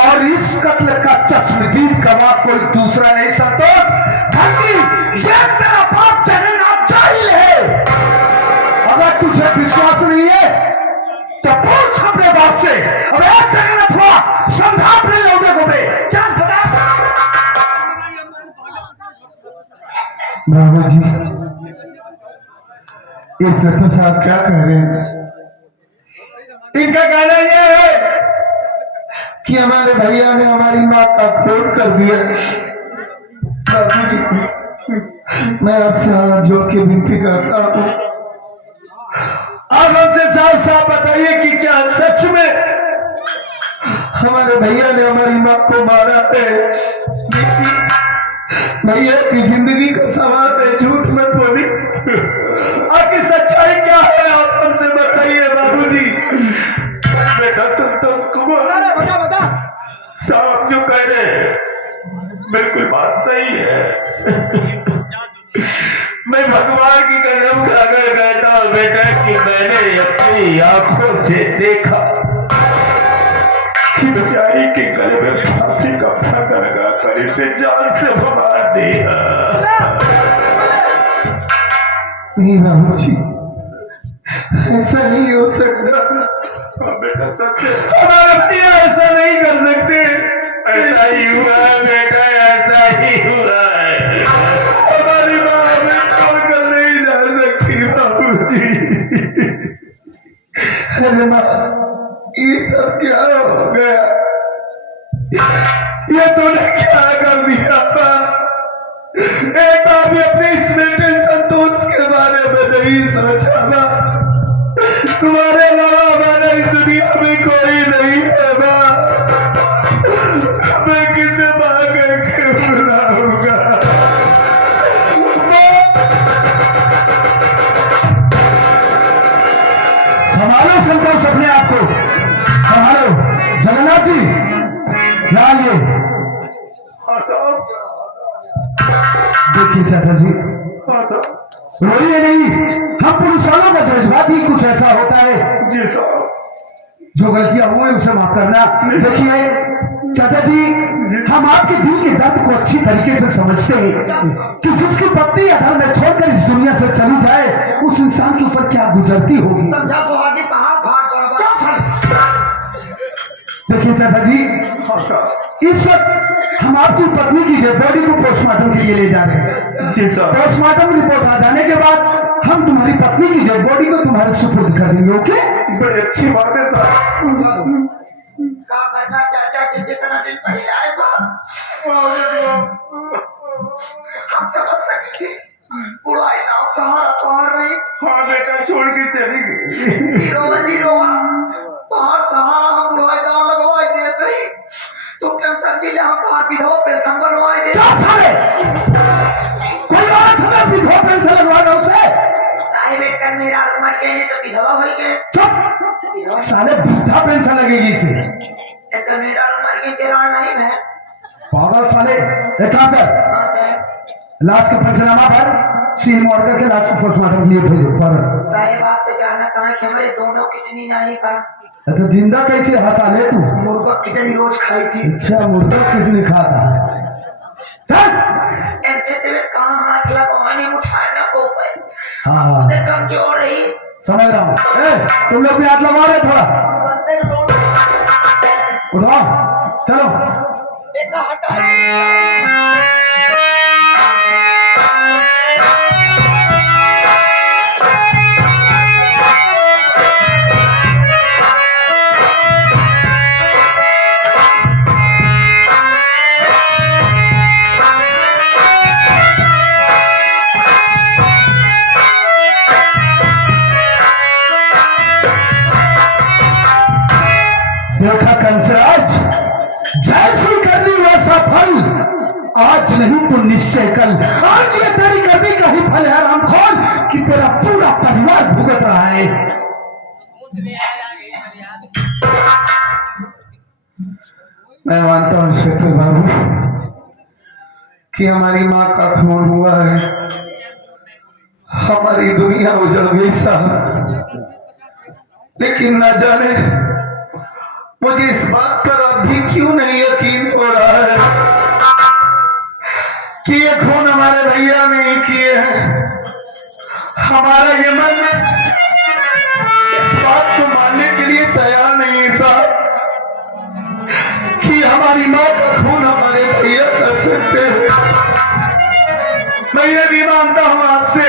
और इस कत्ल का चश्मदीद गवाह कोई दूसरा नहीं संतोष, बल्कि ये तेरा बाप जगन्नाथ जाहिल है। अगर तुझे विश्वास नहीं है तो पूछ अपने बाप से। अब एक जगन्नाथ हुआ, समझा अपने लौटे को बे, चल बता। बाबू जी, ये सत्य साहब क्या कह रहे हैं? इनका कहना यह है कि हमारे भैया ने हमारी माँ का खून कर दिया। बाबू जी, मैं आपसे हाथ जोड़ के विनती करता हूँ, आप हमसे साफ साफ बताइए कि क्या सच में हमारे भैया ने हमारी माँ को मारा है? भैया की जिंदगी का सवाल है, झूठ मत बोली। आपकी सच्चाई क्या है, आप हमसे बताइए बाबूजी। बेटा संतोष कुमार, बता साहब जो कह रहे हैं बिल्कुल बात सही है। मैं भगवान की कसम खाकर कहता हूँ बेटा कि मैंने अपनी आंखों से देखा कि बेचारी के गले में फांसी का फंदा लगाकर इसे जान से मार दिया। नहीं बाबू जी, ऐसा नहीं हो सकता। बेटा सच है, हमारे भैया ऐसा नहीं कर सकते। ऐसा ही हुआ है बेटा, ऐसा ही हुआ है। हमारी माँ हमें छोड़कर नहीं जा सकती बाबू जी। अरे माँ, ये सब क्या हो गया? ये तूने क्या कर दिया था? एक बार भी अपने इस बेटे संतोष के बारे में नहीं सोचा ना। तुम्हारे अलावा हमारे इस दुनिया में कोई नहीं है माँ। मैं किसे मांग के बुलाऊंगा? संभालो संतोष, अपने आप को संभालो। जगन्नाथ जी यहाँ आइए। हाँ साहब। देखिए चाचा जी, हाँ साहब। रोइए नहीं, हम पुलिस वालों का जज्बात ही कुछ ऐसा होता है। जी साहब। जो गलतियां हुई उसे माफ करना। देखिए चाचा जी, हम आपके दिल के दर्द को अच्छी तरीके से समझते हैं कि जिसकी पत्नी अधर में छोड़कर इस दुनिया से चली जाए, उस इंसान के ऊपर क्या गुजरती होगी। समझा सुहागी पहाड़ भाग देखिए चाचा जी, हाँ साहब। इस वक्त हम आपकी पत्नी की डेड बॉडी को पोस्टमार्टम के लिए ले जा रहे हैं। जी साहब। पोस्टमार्टम रिपोर्ट आ जाने के बाद हम तुम्हारी पत्नी की डेड बॉडी को तुम्हारे सुपुर्द कर देंगे। ओके, बड़ी अच्छी बात है साहब। का करना चाचा जी, जितना दिन पड़े आए हम समझ सकते, बुढ़ाई का सहारा तो हार रही। हाँ बेटा, छोड़ के चली गई। जीरो तोहर सहारा हम बुढ़ाई दाव लगवाई देते ही तुम टेंशन जी ले, हम तोहर विधवा पेंशन बनवाई दे। कोई औरत हमें विधवा पेंशन लगवा दो उसे। साहिब कर मेरा मर गए ने तो विधवा हो गए। चुप साले, वृद्धा पेंशन लगेगी इसे। एक मेरा मर गए तेरा नहीं बहन। पागल साले, एक काम कर, हाँ साहब। लाश का पंचनामा पर सील मोड़ करके लाश को पोस्टमार्टम के लिए भेजो। पर साहिब आप तो जानना कहाँ कि हमारे दोनों किडनी नहीं पा। तो जिंदा कैसे हंसा ले तू? मुर्गा किडनी रोज खाई थी। अच्छा, मुर्गा किडनी खाता है। एनसीसीएस कहाँ हाथ लगा नहीं उठाना पो पाए। हाँ खुद कमजोर रही, समझ रहा हूँ। तुम लोग भी हाथ लगवा रहे थोड़ा, उठाओ चलो। बेटा हटा देखा कंसराज, जैसी करनी वैसा फल, आज नहीं तो निश्चय कल। आज ये तेरी करनी का ही फल है रामखोर, कि तेरा पूरा परिवार भुगत रहा है। मैं मानता हूँ इंस्पेक्टर बाबू कि हमारी माँ का खून हुआ है, हमारी दुनिया उजड़ गई साहब। लेकिन न जाने मुझे इस बात पर अभी क्यों नहीं कि ये खून हमारे भैया नहीं किए हैं। हमारा ये मन इस बात को मानने के लिए तैयार नहीं है साहब कि हमारी माँ का खून हमारे भैया कर सकते हैं। मैं ये भी मानता हूं आपसे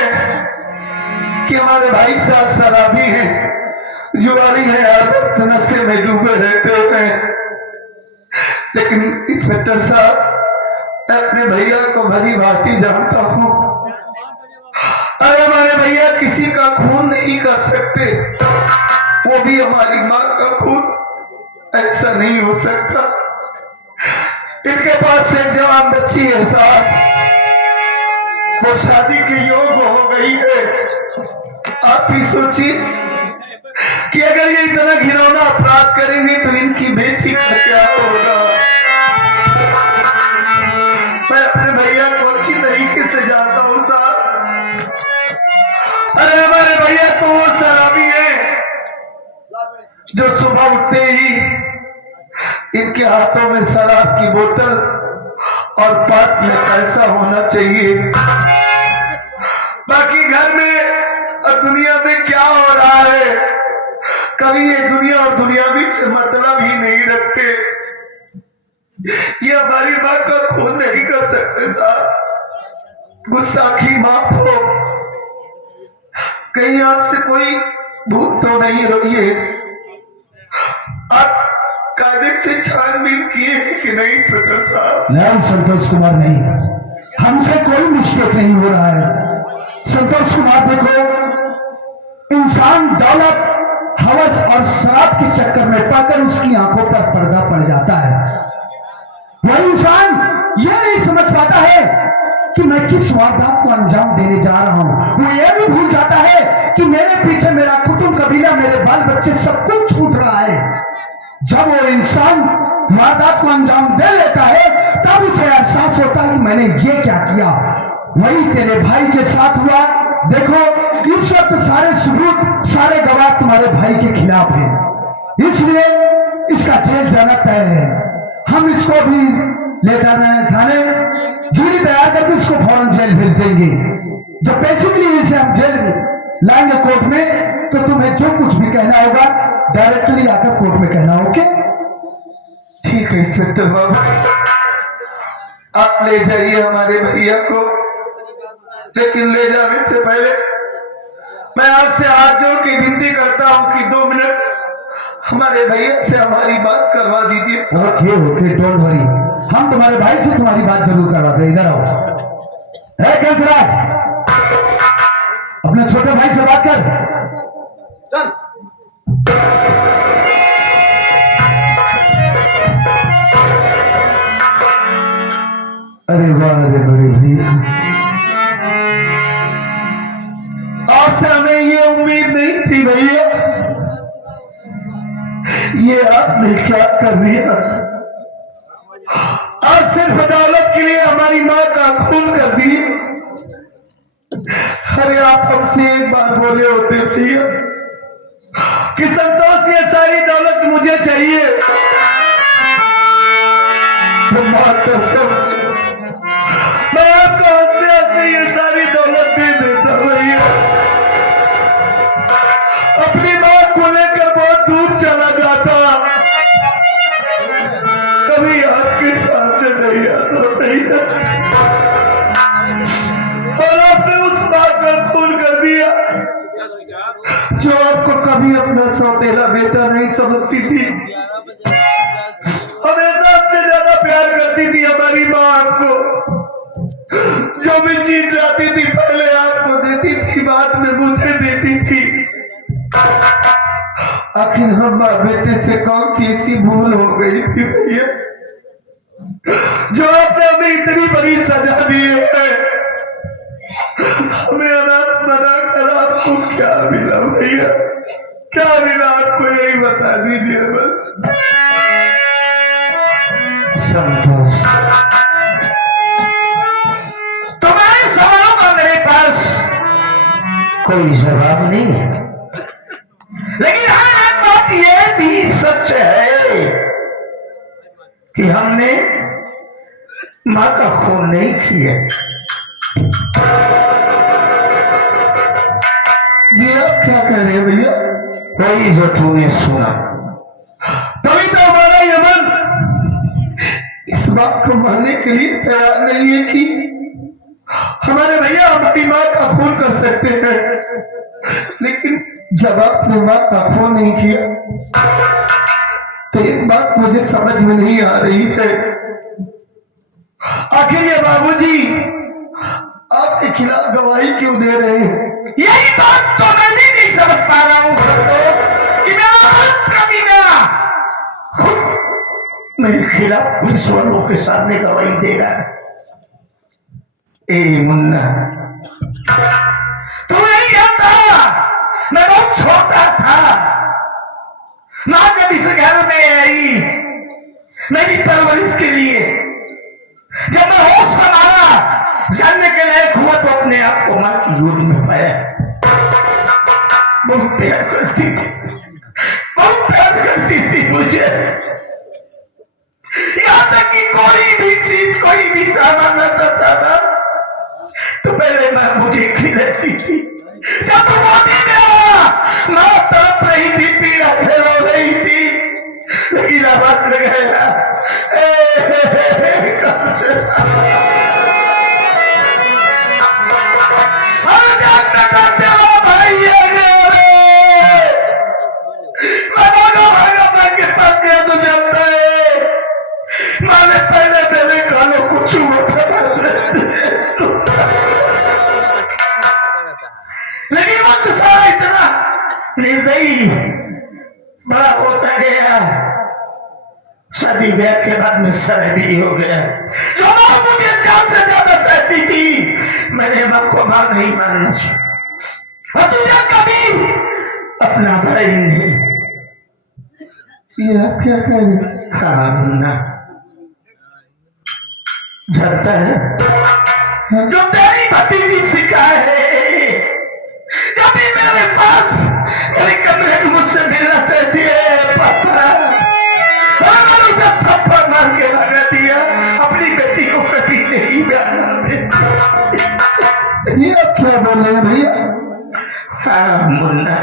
कि हमारे भाई साहब शराबी हैं, जुआरी है, हर वक्त नशे में डूबे रहते हैं। लेकिन इंस्पेक्टर साहब, मैं अपने भैया को भली भांति जानता हूं। अरे हमारे भैया किसी का खून नहीं कर सकते, वो भी हमारी माँ का खून ऐसा नहीं हो सकता। इनके पास एक जवान बच्ची है साहब, वो शादी के योग्य हो गई है। आप ही सोचिए कि अगर ये इतना घिनौना अपराध करेंगे तो इनकी बेटी का क्या होगा। मैं अपने भैया को अच्छी तरीके से जानता हूं साहब। अरे हमारे भैया तो वो शराबी है जो सुबह उठते ही इनके हाथों में शराब की बोतल और पास में पैसा होना चाहिए। बाकी घर में और दुनिया में क्या हो रहा है, कभी ये दुनिया और दुनियावी से मतलब ही नहीं रखते। ये हमारी माँ का खून नहीं कर सकते साहब। गुस्ताखी माफ हो, कहीं आपसे कोई भूख तो नहीं रही है? आप कायदे से छानबीन किए हैं कि नहीं इंस्पेक्टर साहब? नहीं संतोष कुमार, नहीं, हमसे कोई मिस्टेक नहीं हो रहा है। संतोष कुमार देखो, इंसान दौलत, हवस और शराब के चक्कर में पाकर उसकी आंखों पर पर्दा पड़ जाता है। वह इंसान यह नहीं समझ पाता है कि मैं किस वारदात को अंजाम देने जा रहा हूं। वो यह भी भूल जाता है कि मेरे पीछे मेरा कुटुंब, कबीला, मेरे बाल बच्चे सब कुछ छूट रहा है। जब वो इंसान वारदात को अंजाम दे लेता है तब उसे एहसास होता है कि मैंने ये क्या किया। वही तेरे भाई के साथ हुआ। देखो, इस वक्त सारे सबूत, सारे गवाह तुम्हारे भाई के खिलाफ हैं, इसलिए इसका जेल जाना तय है। हम इसको भी ले जाना है थाने, जुड़ी तैयार करके इसको फौरन जेल भेज देंगे। जब बेसिकली इसे हम जेल लाएंगे कोर्ट में, तो तुम्हें जो कुछ भी कहना होगा डायरेक्टली आकर कोर्ट में कहना। ओके? ठीक है इंस्पेक्टर बाबू, आप ले जाइए हमारे भैया को, लेकिन ले जाने से पहले मैं आपसे हाथ जोड़ के विनती करता हूं कि 2 मिनट हमारे भैया से हमारी बात करवा दीजिए। ओके ओके, डोंट वरी, हम तुम्हारे भाई से तुम्हारी बात जरूर करवाते। इधर आओ। कैंसराज, अपने छोटे भाई से बात कर। चल। अरे वाह, अरे बड़े भैया, आपसे हमें ये उम्मीद नहीं थी भैया, ये आपने क्या कर दिया। आज सिर्फ अदालत के लिए हमारी माँ का खून कर दिए। अरे आप हमसे एक बात बोले होते भैया कि संतोष, ये सारी दौलत मुझे चाहिए, तो माँ कसम मैं आपको हंसते हंसते ये सारी दौलत दे देता भैया। अपनी माँ को लेकर बहुत दूर चला जाता, कभी आपके सामने नहीं आता भैया। और आपने उस माँ का खून कर दिया जो आपको कभी अपना सौतेला बेटा नहीं समझती थी। हमेशा आपसे ज्यादा प्यार करती थी हमारी माँ आपको। जो भी चीज लाती थी पहले आपको देती थी, बाद में मुझे देती थी। आखिर हम माँ बेटे से कौन सी ऐसी भूल हो गई थी भैया जो आपने हमें इतनी बड़ी सजा दी है। हमें अनाथ बनाकर आपको क्या मिला भैया, क्या मिला आपको, यही बता दीजिए बस। संतोष, तुम्हारे सवालों का मेरे पास कोई जवाब नहीं है, लेकिन हाँ एक बात यह भी सच है कि हमने माँ का खून नहीं किया। ये आप क्या कह रहे हैं भैया? वही जो तूने सुना। तभी तो हमारा यमन इस बात को मानने के लिए तैयार नहीं है कि हमारे भैया हमारी माँ का खून कर सकते हैं, लेकिन जब आपने माँ का खून नहीं किया तो एक बात मुझे समझ में नहीं आ रही है, आखिर ये बाबूजी आपके खिलाफ गवाही क्यों दे रहे हैं? यही बात तो मैं भी नहीं समझ पा रहा हूं सबको कि मेरा कमीना खुद मेरे खिलाफ पुलिस वालों के सामने गवाही दे रहा है। ए मुन्ना, तू नहीं जानता, मैं बहुत छोटा था। माँ जब इस घर में आई मेरी परवरिश के लिए, जब मैं होश संभाला जानने के लायक हुआ तो अपने आप को माँ की गोद में पाया। बहुत प्यार करती थी, बहुत प्यार करती थी मुझे। यहाँ तक कि कोई भी चीज, कोई भी सामान आता था ना तो पहले माँ मुझे खिलाती थी। जब मोदी में आया माँ तड़प रही थी, पीड़ा से रो रही थी, लेकिन आवाज लगाया लेकिन वक्त सारा इतना निर्दयी बड़ा होता गया। शादी ब्याह के बाद में शराबी हो गया। जो माँ मुझे जान से ज्यादा चाहती थी, मैंने माँ को माँ नहीं मानना चाहिए। और तुझे कभी अपना भाई नहीं। ये आप क्या कह रहे हैं? हाँ मुन्ना, जानता है जो तेरी भतीजी सिखाए, जब भी मेरे पास मेरे कमरे में मुझसे मिलना चाहती है पापा, और उसे थप्पड़ मार के भगा दिया। अपनी बेटी को कभी नहीं जाना देता। ये आप क्या बोल रहे हैं भैया? हाँ मुन्ना,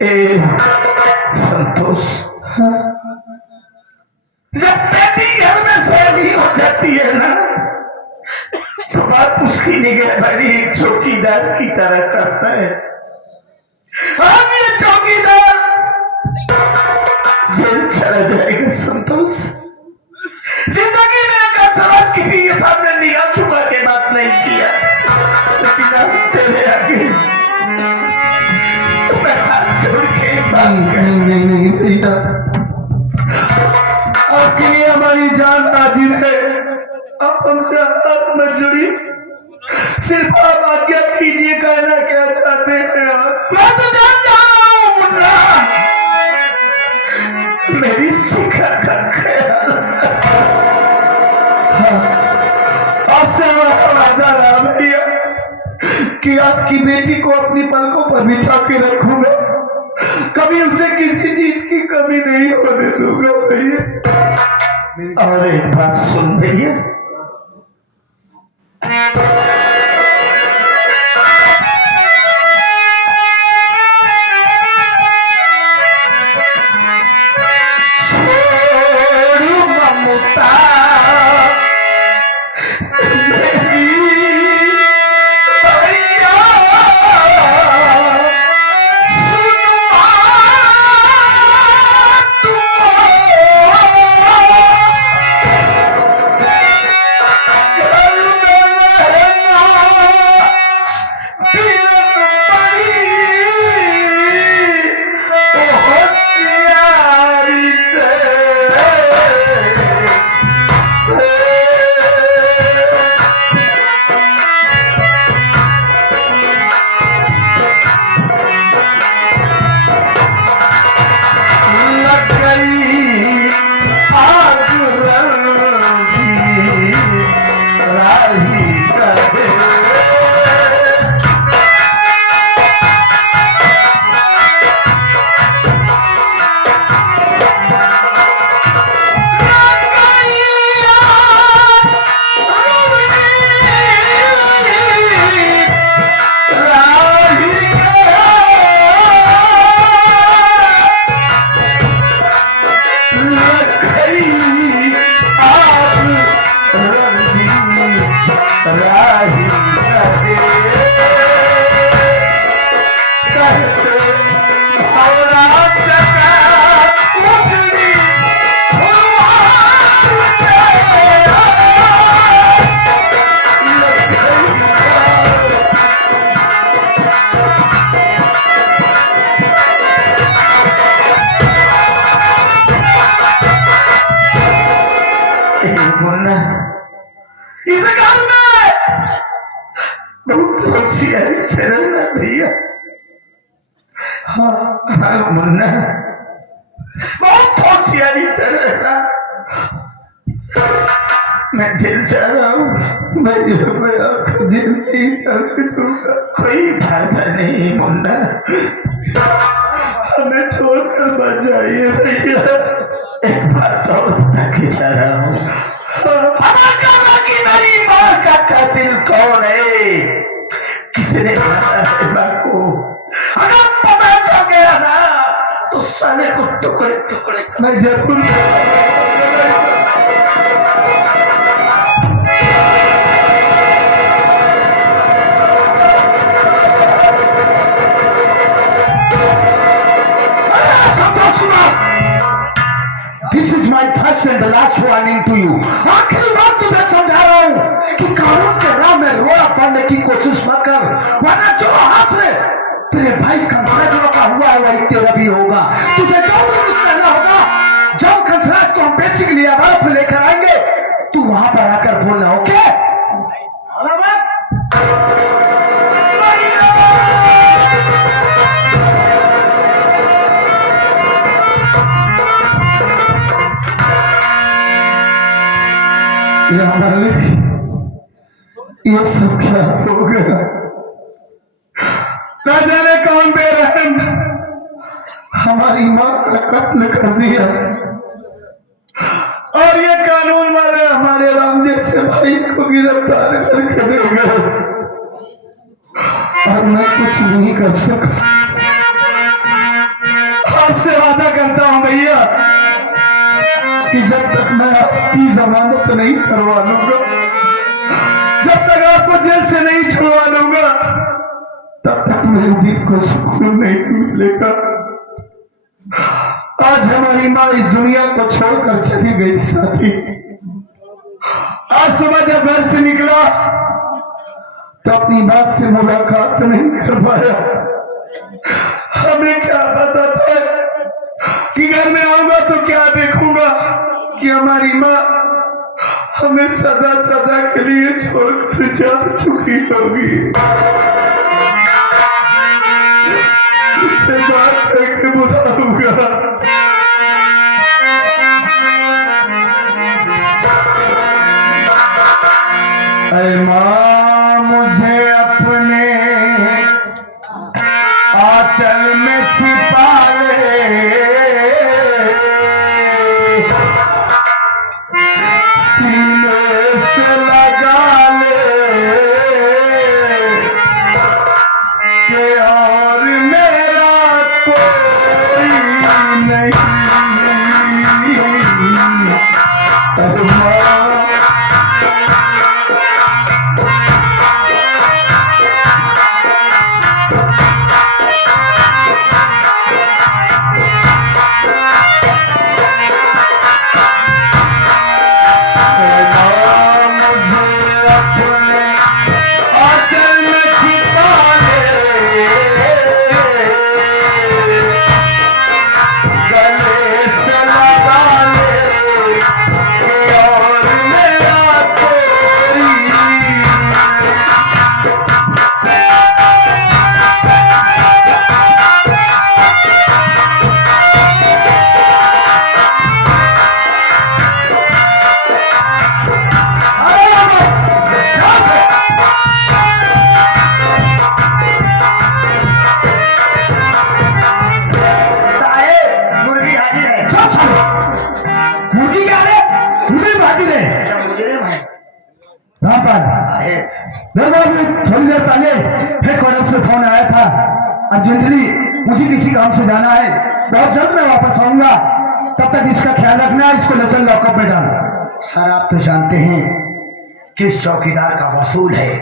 ए संतोष, हाँ, जब बेटी घर में शादी हो जाती है ना तो बाप उसकी निगहबानी एक चौकीदार की तरह करता है। अब ये चौकीदार जेल चला जाएगा संतोष। जिंदगी में एक सवाल किसी के सामने निगाह छुपा के बात नहीं किया, लेकिन अब तेरे आगे मैं हाथ जोड़ के बात नहीं भैया, आपके लिए हमारी जान हाजिर है। आप हमसे हाथ मत जुड़ी, सिर्फ आप आज्ञा कीजिए, कहना क्या चाहते हैं आप? मैं तो जान जा रहा हूँ मुन्ना, मेरी शिखा का ख्याल। आपसे हमारा वादा रहा भैया कि आपकी बेटी को अपनी पलकों पर बिठा के रखूंगा, कभी उसे किसी चीज की कमी नहीं होने दूंगा भैया। और एक बात सुन भैया, छोड़ू ममता मेरी भैया, सुन घर में इस घर में बहुत होशियारी से रहना भैया। हाँ मुन्ना, बहुत होशियारी से रहना। मैं जेल जा रहा हूँ। मैं आपको जेल नहीं जाने दूंगा। कोई फायदा नहीं मुन्ना, हमें छोड़कर बच जाइए भैया। एक बात और बता के जा रहा हूँ, कि मेरी माँ का कातिल कौन है, किसने मारा है माँ को? अगर पता चल गया ना तो साले को टुकड़े टुकड़े मैं जरूर। This is my first and the last warning to you. आखिरी बात तुझे समझा रहा हूँ कि कानून के राह में रोड़ा पड़ने की कोशिश मत कर, वरना जो हाथ से तेरे भाई कंसराज का हुआ है वही तेरा भी होगा। तुझे जो भी कुछ करना होगा, जब कंसराज को हम पेशी के लिए अदालत में लेकर आएंगे, तू वहां पर आकर बोलना। ओके? या मालिक, ये सब क्या हो गया? ना जाने कौन बेरहम हमारी माँ का कत्ल कर दिया, और ये कानून वाले हमारे राम जैसे भाई को गिरफ्तार करके ले गए, और मैं कुछ नहीं कर सकता। आपसे वादा करता हूँ भैया कि जब तक मैं आपकी जमानत नहीं करवा लूंगा, जब तक आपको जेल से नहीं छुड़वा लूंगा, तब तक मेरे दिल को सुकून नहीं मिलेगा। आज हमारी माँ इस दुनिया को छोड़कर चली गई साथी। आज सुबह जब घर से निकला तो अपनी बात से मुलाकात नहीं कर पाया। हमें क्या पता था कि घर में आऊंगा तो क्या देखूंगा कि हमारी माँ हमें सदा सदा के लिए छोड़कर जा चुकी होगी। इससे बात करके बुलाऊंगा। अरे माँ, मुझे अपने आंचल में छिपा ले, सीने से लगा ले, कि और मेरा कोई नहीं। अरे माँ, थोड़ी देर पहले हेडक्वार्टर से फोन आया था, अर्जेंटली मुझे किसी काम से जाना है, बहुत जल्द मैं वापस आऊंगा, तब तक इसका ख्याल रखना, इसको ले चल लॉकअप में डाल। सर, आप तो जानते हैं किस चौकीदार का वसूल है।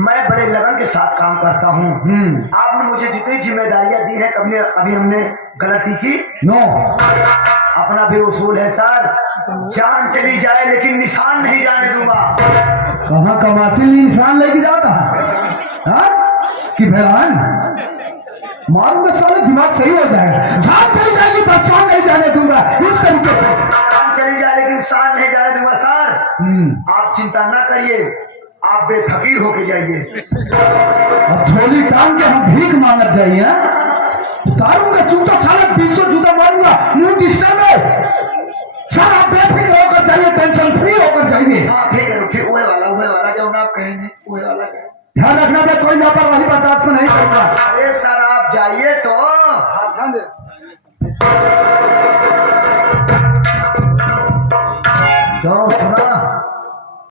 मैं बड़े लगन के साथ काम करता हूँ। आपने मुझे जितनी जिम्मेदारियां दी हैं, अभी हमने गलती की? नो, अपना भी उसूल है सर, जान चली जाए लेकिन निशान नहीं जाने दूंगा। कहाँ कमासी इंसान लेके जाता है कि भगवान मारूंगा, साले दिमाग सही हो जाएगा। जान चली जाएगी पर शान नहीं जाने दूंगा, इस तरीके से। जान चली जाए लेकिन शान नहीं जाने दूंगा सर। आप चिंता ना करिए, आप बेफकीर होके जाइए। अब झोली टांग के हम भीख मांगत जाइए। उतारूंगा जूता, साला 200 जूता मारूंगा, मुंह डिस्टर्ब है। सर आप बेफिक्र होकर जाइए, टेंशन फ्री होकर जाइए। हाँ फिर उहे वाला जो आप कहेंगे उहे वाला क्या? ध्यान रखना, मैं कोई लापरवाही बर्दाश्त में नहीं करूंगा। अरे सर आप जाइए तो। ध्यान दे।